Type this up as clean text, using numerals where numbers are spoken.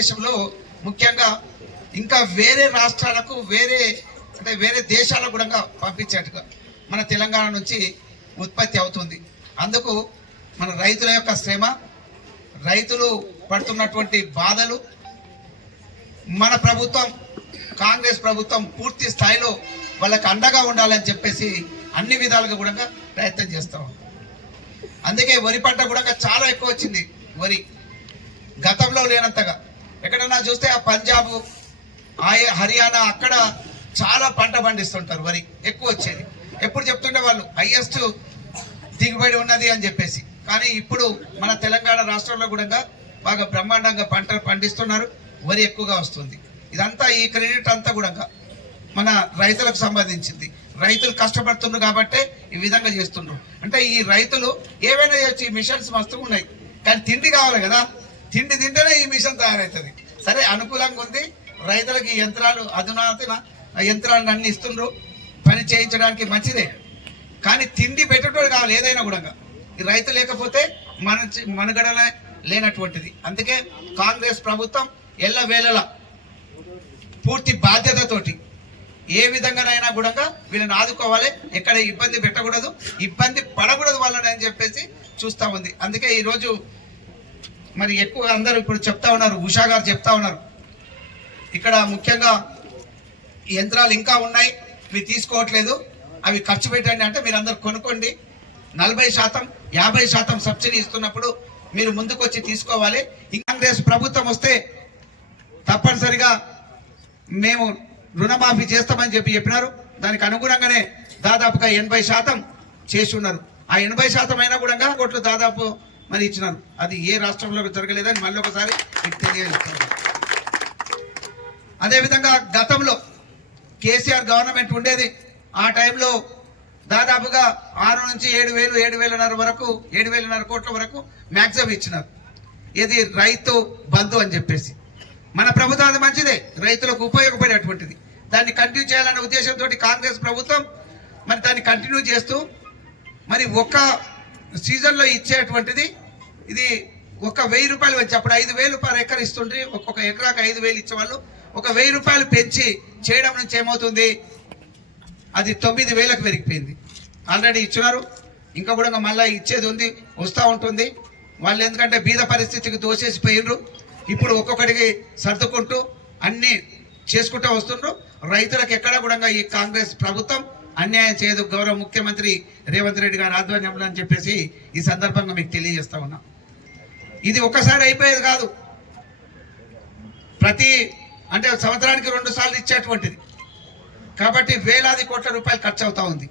భారతదేశంలో ముఖ్యంగా ఇంకా వేరే రాష్ట్రాలకు వేరే దేశాలకు కూడా పంపించేట్టుగా మన తెలంగాణ నుంచి ఉత్పత్తి అవుతుంది. అందుకు మన రైతుల యొక్క శ్రమ, రైతులు పడుతున్నటువంటి బాధలు మన ప్రభుత్వం కాంగ్రెస్ ప్రభుత్వం పూర్తి స్థాయిలో వాళ్ళకి అండగా ఉండాలని చెప్పేసి అన్ని విధాలుగా కూడా ప్రయత్నం చేస్తాం. అందుకే వరి పంట కూడా చాలా ఎక్కువ వచ్చింది. వరి గతంలో లేనంతగా ఎక్కడన్నా చూస్తే ఆ పంజాబ్ హర్యానా అక్కడ చాలా పంట పండిస్తుంటారు, వరి ఎక్కువ వచ్చేది. ఎప్పుడు చెప్తుంటే వాళ్ళు హైయెస్ట్ దిగుబడి ఉన్నది అని చెప్పేసి. కానీ ఇప్పుడు మన తెలంగాణ రాష్ట్రంలో కూడా బాగా బ్రహ్మాండంగా పంట పండిస్తున్నారు, వరి ఎక్కువగా వస్తుంది. ఇదంతా ఈ క్రెడిట్ అంతా కూడా మన రైతులకు సంబంధించింది. రైతులు కష్టపడుతున్నారు కాబట్టే ఈ విధంగా చేస్తున్నారు. అంటే ఈ రైతులు ఏవైనా చేయొచ్చు, ఈ మిషన్స్ మస్తుగా ఉన్నాయి, కానీ తిండి కావాలి కదా, తిండి తింటేనే ఈ మిషన్ తయారవుతుంది. సరే అనుకూలంగా ఉంది, రైతులకు ఈ యంత్రాలు అధునాతన యంత్రాలను అన్ని ఇస్తుండ్రు, పని చేయించడానికి మంచిదే. కానీ తిండి పెట్టేటోడు కావాలి ఏదైనా కూడా. ఈ రైతు లేకపోతే మనుగడనే లేనటువంటిది. అందుకే కాంగ్రెస్ ప్రభుత్వం ఎల్లవేళలా పూర్తి బాధ్యతతోటి ఏ విధంగానైనా కూడా వీళ్ళని ఆదుకోవాలి, ఎక్కడ ఇబ్బంది పెట్టకూడదు, ఇబ్బంది పడకూడదు వాళ్ళని అని చెప్పేసి చూస్తూ ఉంది. అందుకే ఈరోజు మరి ఎక్కువ అందరూ ఇప్పుడు చెప్తా ఉన్నారు, ఉషా గారు చెప్తా ఉన్నారు, ఇక్కడ ముఖ్యంగా యంత్రాలు ఇంకా ఉన్నాయి, ఇవి తీసుకోవట్లేదు, అవి ఖర్చు పెట్టండి అంటే మీరు అందరు కొనుక్కోండి. 40%, 50% సబ్సిడీ ఇస్తున్నప్పుడు మీరు ముందుకు వచ్చి తీసుకోవాలి. కాంగ్రెస్ ప్రభుత్వం వస్తే తప్పనిసరిగా మేము రుణమాఫీ చేస్తామని చెప్పినారు. దానికి అనుగుణంగానే దాదాపుగా 80% చేసి ఉన్నారు. ఆ 80% అయినా కూడా కోట్లు దాదాపు మరి ఇచ్చినారు. అది ఏ రాష్ట్రంలో జరగలేదని మళ్ళీ ఒకసారి మీకు తెలియజేస్తాను. అదేవిధంగా గతంలో కేసీఆర్ గవర్నమెంట్ ఉండేది, ఆ టైంలో దాదాపుగా 6 నుంచి 7,000, 7,500 వరకు 7,500 కోట్ల వరకు మ్యాక్సిమం ఇచ్చినారు. ఇది రైతు బంధు అని చెప్పేసి. మన ప్రభుత్వం అది మంచిదే, రైతులకు ఉపయోగపడేటువంటిది. దాన్ని కంటిన్యూ చేయాలనే ఉద్దేశంతో కాంగ్రెస్ ప్రభుత్వం మరి దాన్ని కంటిన్యూ చేస్తూ మరి ఒక సీజన్లో ఇచ్చేటువంటిది ఇది ఒక 1,000 రూపాయలు వచ్చి, అప్పుడు 5,000 పర్ ఎకర్ ఇస్తుండ్రి, ఒక్కొక్క ఎకరాకు 5,000 ఇచ్చేవాళ్ళు. ఒక 1,000 రూపాయలు పెంచి చేయడం నుంచి ఏమవుతుంది, అది 9,000కు పెరిగిపోయింది. ఆల్రెడీ ఇచ్చినారు, ఇంకా కూడా మళ్ళీ ఇచ్చేది ఉంది, వస్తూ ఉంటుంది. వాళ్ళు ఎందుకంటే బీద పరిస్థితికి దోసేసి పోయినరు, ఇప్పుడు ఒక్కొక్కడికి సర్దుకుంటూ అన్నీ చేసుకుంటూ వస్తుండ్రు. రైతులకు ఎక్కడ కూడా ఈ కాంగ్రెస్ ప్రభుత్వం అన్యాయం చేయదు, గౌరవ ముఖ్యమంత్రి రేవంత్ రెడ్డి గారి ఆధ్వర్యంలో అని చెప్పేసి ఈ సందర్భంగా మీకు తెలియజేస్తా ఉన్నా. ఇది ఒక్కసారి అయిపోయేది కాదు, అంటే సంవత్సరానికి 2 సార్లు ఇచ్చేటువంటిది. కాబట్టి వేలాది కోట్ల రూపాయలు ఖర్చు అవుతా ఉంది.